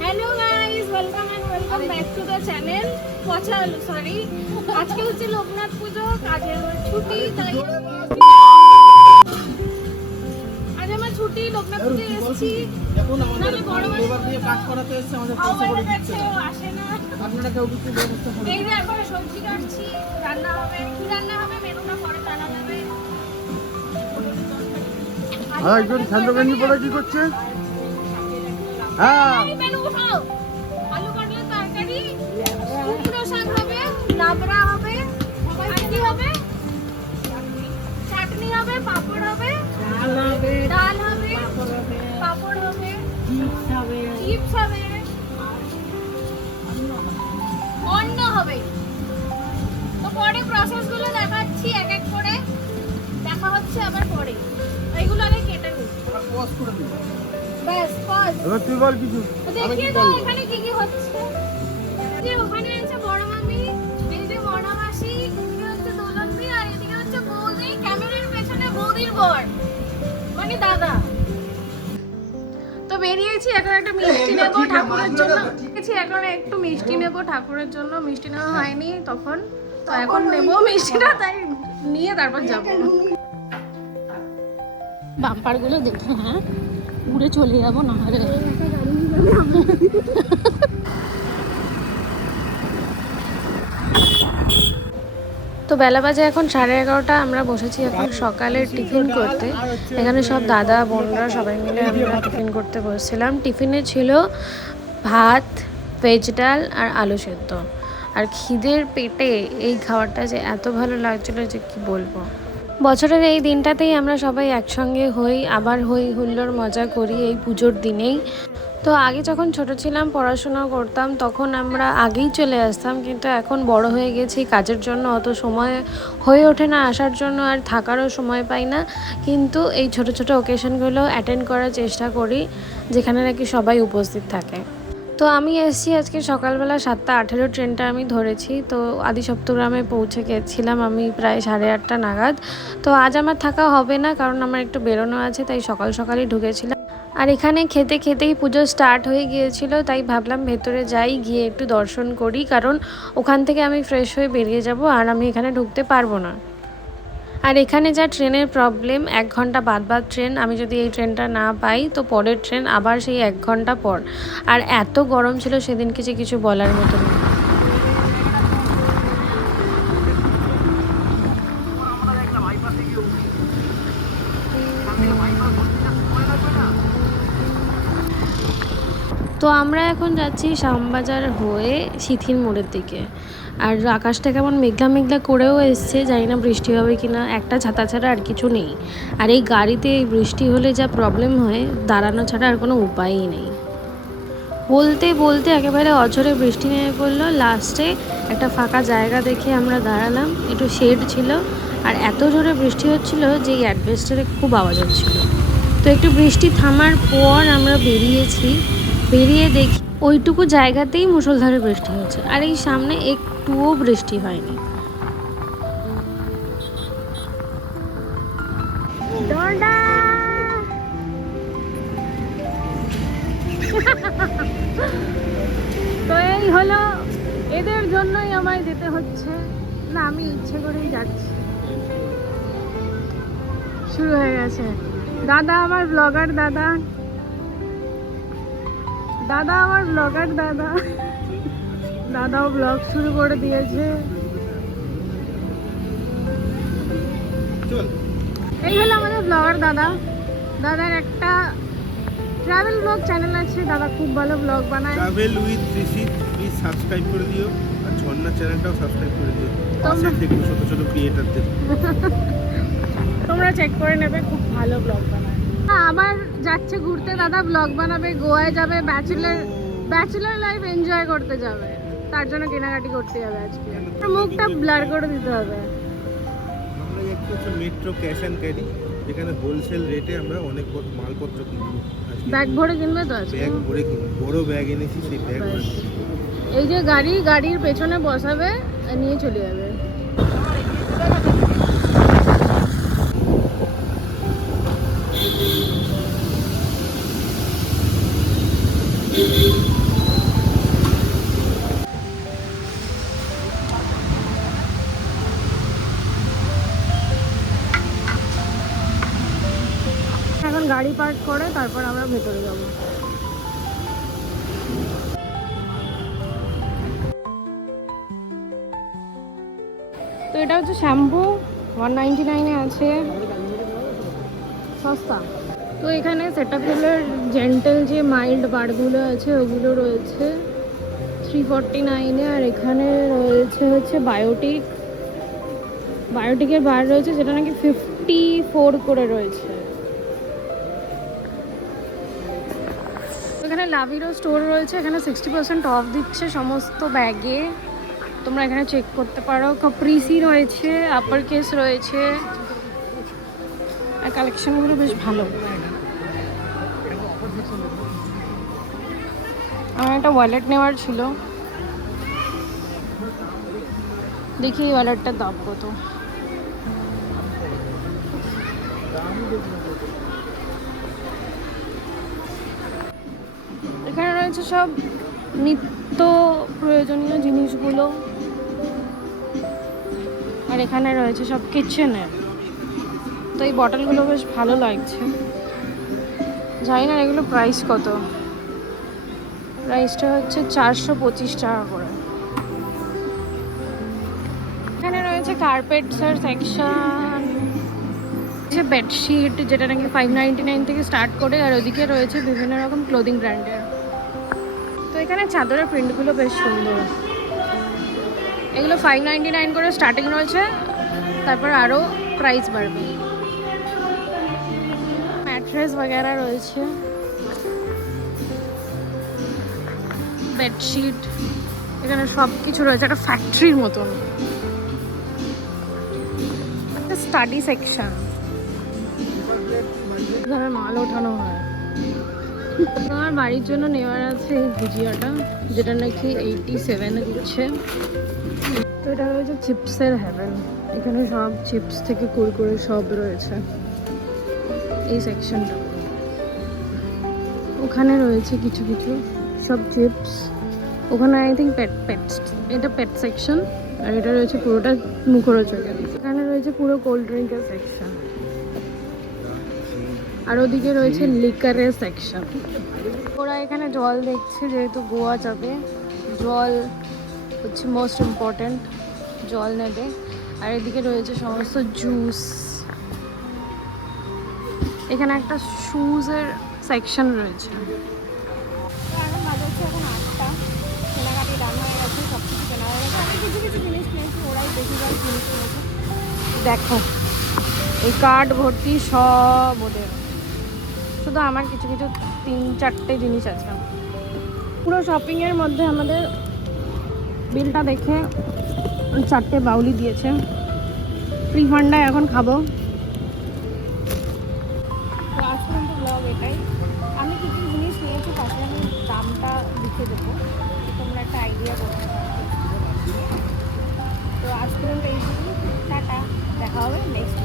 Hello guys, welcome and welcome back to the channel. Sorry, আজকে হচ্ছে লোকনাথ পুজো, কাজে আমার ছুটি, তাই আজ আমার ছুটি। লোকনাথ পুজো এসেছি। এখন আমাদের লেবার দিয়ে কাজ করাতে এসেছে, আমাদের পয়সা করে দিচ্ছে না। আসে না। আপনারা কেউ কিছু ব্যবস্থা করুন। এই যে এখন সবজি কাটছি, রান্না হবে। কি রান্না হবে মেনুটা পরে জানা যাবে। আর একজন চন্দ্রগঞ্জি বলে কি করছে? হ্যাঁ, মেনু উঠাও। আলু কাটলের তরকারি, কুমড়ো শাক হবে, লাবড়া হবে, আর কি হবে? চাটনি হবে, পাপড় হবে, ডাল হবে, পাপড় হবে, চিপস হবে, অন্ন হবে। তো পরে প্রসেস গুলো দেখাচ্ছি এক এক করে, দেখা হচ্ছে আবার পরে। এইগুলো আগে কেটে নিই। পজ করে দিন। ব্যাস পজ। এবার তুই বল কিছু। দেখিয়ে দাও এখানে কি কি হচ্ছে। যে ওখানে আছে বড় মামি, এই যে বড় মাসি, এদিকে হচ্ছে দোলনদি, আর এদিকে হচ্ছে বৌদি। ক্যামেরার পেছনে বৌদির বর, মানে দাদা। তো বেরিয়েছি, এখন একটা মিষ্টি নেবো ঠাকুরের জন্য। এখন একটু মিষ্টি নেবো ঠাকুরের জন্য, মিষ্টি নেওয়া হয়নি তখন, তো এখন নেবো মিষ্টিটা, তাই নিয়ে তারপর যাবো। বাম্পার গুলো দেখে হ্যাঁ উড়ে চলে যাবো না হলে। তো বেলা বাজে এখন 11:30। আমরা বসেছি এখন সকালের টিফিন করতে। এখানে সব দাদা বোনরা সবাই মিলে আমরা টিফিন করতে বসছিলাম। টিফিনে ছিল ভাত, ভেজ ডাল আর আলু সেদ্ধ। আর খিদের পেটে এই খাবারটা যে এত ভালো লাগছিল যে কি বলবো। বছরের এই দিনটাতেই আমরা সবাই একসঙ্গে হই, আবার হই হুল্লোড় মজা করি এই পুজোর দিনেই। তো আগে যখন ছোট ছিলাম, পড়াশোনা করতাম, তখন আমরা আগেই চলে আসতাম, কিন্তু এখন বড় হয়ে গেছি, কাজের জন্য অত সময় হয়ে ওঠে না আসার জন্য, আর থাকারও সময় পাই না। কিন্তু এই ছোট ছোট ওকেশনগুলো অ্যাটেন্ড করার চেষ্টা করি, যেখানে নাকি সবাই উপস্থিত থাকে। তো আমি এসেছি আজকে সকালবেলা 7:18 ট্রেনটা আমি ধরেছি। তো আদিসপ্তগ্রামে পৌঁছে গেছিলাম আমি প্রায় 8:30 নাগাদ। তো আজ আমার থাকা হবে না, কারণ আমার একটু বেরোনো আছে, তাই সকাল সকালই ঢুকেছিলাম। আর এখানে খেতে খেতেই পুজো স্টার্ট হয়ে গিয়েছিল, তাই ভাবলাম ভেতরে যাই, গিয়ে একটু দর্শন করি, কারণ ওখান থেকে আমি ফ্রেশ হয়ে বেরিয়ে যাব, আর আমি এখানে ঢুকতে পারবো না। আর এখানে যা ট্রেনের প্রবলেম, 1 ঘন্টা বাদ ট্রেন। আমি যদি এই ট্রেনটা না পাই, তো পরের ট্রেন আবার সেই 1 ঘন্টা পর। আর এত গরম ছিল সেদিনকে যে কিছু বলার মতো না। তো আমরা এখন যাচ্ছি শ্যামবাজার হয়ে সিথির মোড়ের দিকে। আর আকাশটা কেমন মেঘলা মেঘলা করেও এসছে, জানি না বৃষ্টি হবে কি না। একটা ছাতা ছাড়া আর কিছু নেই। আর এই গাড়িতে এই বৃষ্টি হলে যা প্রবলেম হয়, দাঁড়ানো ছাড়া আর কোনো উপায়ই নেই। বলতে বলতে একেবারে অঝরে বৃষ্টি নেমে পড়লো। লাস্টে একটা ফাঁকা জায়গা দেখে আমরা দাঁড়ালাম, একটু শেড ছিল, আর এত জোরে বৃষ্টি হচ্ছিল যে এই অ্যাডভেস্টারে খুব আওয়াজ হচ্ছিল। তো একটু বৃষ্টি থামার পর আমরা বেরিয়ে দেখি ওইটুকু জায়গাতেই মুষলধারে বৃষ্টি হচ্ছে, আর এই সামনে একটুও বৃষ্টি হয়নি। তো এই হলো, এদের জন্যই আমায় যেতে হচ্ছে না, আমি ইচ্ছে করেই যাচ্ছি। শুরু হয়ে গেছে। দাদা আমার ব্লগার দাদা, আমার ব্লগার দাদাও ব্লগ শুরু করে দিয়েছে। এই হলো আমাদের ব্লগার দাদার একটা ট্রাভেল ব্লগ চ্যানেল আছে। দাদা খুব ভালো ব্লগ বানায়। Travel with Rishi, please subscribe করে দিও, আর ঝর্ণা চ্যানেলটাও সাবস্ক্রাইব করে দিও। পাশে দেখো ছোট ছোট ক্রিয়েটারদের, তোমরা চেক করে নেবে, খুব ভালো ব্লগ বানায়। আবার যাচ্ছে ঘুরতে, দাদা ব্লগ বানাবে, গোয়ায় যাবে, ব্যাচেলর লাইফ এনজয় করতে যাবে, তার জন্য কেনাকাটি করতে যাবে। আজকে মুখটা ব্লার করে দিতে হবে। আমরা যাচ্ছি হচ্ছে মেট্রো ক্যাশ অ্যান্ড ক্যারি, যেখানে হোলসেল রেটে আমরা অনেক মালপত্র কিনবো। ব্যাগ ভরে কিনবে তো আজকে? ব্যাগ ভরে কিনবো, বড় ব্যাগ এনেছি, সেই ব্যাগ ভরে। এই যে গাড়ির পেছনে বসাবে, নিয়ে চলে যাবে। গাড়ি পার্ক করে তারপর আমরা ভেতরে যাব। তো এটা হচ্ছে শ্যাম্পু, 199 আছে, সস্তা। তো এখানে সেটাফিলের জেন্টেল যে মাইল্ড বারগুলো আছে ওগুলো রয়েছে 349-এ। আর এখানে রয়েছে হচ্ছে বায়োটিকের বার রয়েছে, যেটা নাকি 54 করে রয়েছে। এখানে লাভিরও স্টোর রয়েছে, এখানে 60% অফ দিচ্ছে সমস্ত ব্যাগে, তোমরা এখানে চেক করতে পারো। কাপ্রিসি রয়েছে, আপার কেস রয়েছে, আর কালেকশনগুলো বেশ ভালো। আমার একটা ওয়ালেট নেওয়ার ছিল, দেখি এই ওয়ালেটটার দাম কত। এখানে রয়েছে সব নিত্য প্রয়োজনীয় জিনিসগুলো, আর এখানে রয়েছে সব কিচেনের। তো এই বটলগুলো বেশ ভালো লাগছে, জানি না এগুলো প্রাইস কত। প্রাইসটা হচ্ছে 425 টাকা করে। এখানে রয়েছে কার্পেটসের সেকশন, বেডশিট যেটা নাকি 599 থেকে স্টার্ট করে, আর ওদিকে রয়েছে বিভিন্ন রকম ক্লোদিং ব্র্যান্ডের। তো এখানে চাদরের প্রিন্টগুলো বেশ সুন্দর, এগুলো 599 করে স্টার্টিং রয়েছে, তারপর আরও প্রাইস বাড়বে। ম্যাট্রেস वगैरह রয়েছে, বেডশিট, এখানে সব কিছু রয়েছে, একটা ফ্যাক্টরির মতন। স্টাডি সেকশন, এখানে মাল ওঠানো হয়। আমার বাড়ির জন্য নেওয়ার আছে এই ভুজিয়াটা, যেটা নাকি 87-এ দিচ্ছে। তো এটা রয়েছে চিপসের হেভেন, এখানে সব চিপস থেকে কুরকুরে সব রয়েছে এই সেকশনটা। ওখানে রয়েছে কিছু কিছু সব চিপস, ওখানে আই থিঙ্ক পেটস, এটা পেট সেকশন, আর এটা রয়েছে পুরোটা মুখরোচকের। এখানে রয়েছে পুরো কোল্ড ড্রিঙ্কের সেকশন, আর ওদিকে রয়েছে লিকারের সেকশন। ওরা এখানে জল দেখছে, যেহেতু গোয়া যাবে, জল হচ্ছে মোস্ট ইম্পর্ট্যান্ট, জল নেবে। আর এদিকে রয়েছে সমস্ত জুস, এখানে একটা শুজের সেকশন রয়েছে। এখন বাজে হচ্ছে এখন 8টা, কেনাকাটি রান্না হয়ে গেছে, সব কিছু কেনা হয়ে গেছে। আমি কিছু কিছু জিনিস কিনেছি, ওরাই বেশিরভাগ জিনিস কিনেছে। দেখো এই কার্ড ভর্তি সব ওদের, শুধু আমার কিছু কিছু 3-4টে জিনিস আছে। পুরো শপিংয়ের মধ্যে আমাদের বিলটা দেখে 4টে বাউলি দিয়েছে। রিফান্ডায় এখন খাবো। তো আজ পর্যন্ত ব্লগ এটাই। আমি কিছু জিনিস নিয়েছি, পাশে আমি দামটা লিখে দেবো, তোমরা একটা আইডিয়া করতে পারবে। তো আজ পর্যন্ত এই টাটা, দেখা হবে নেক্সট।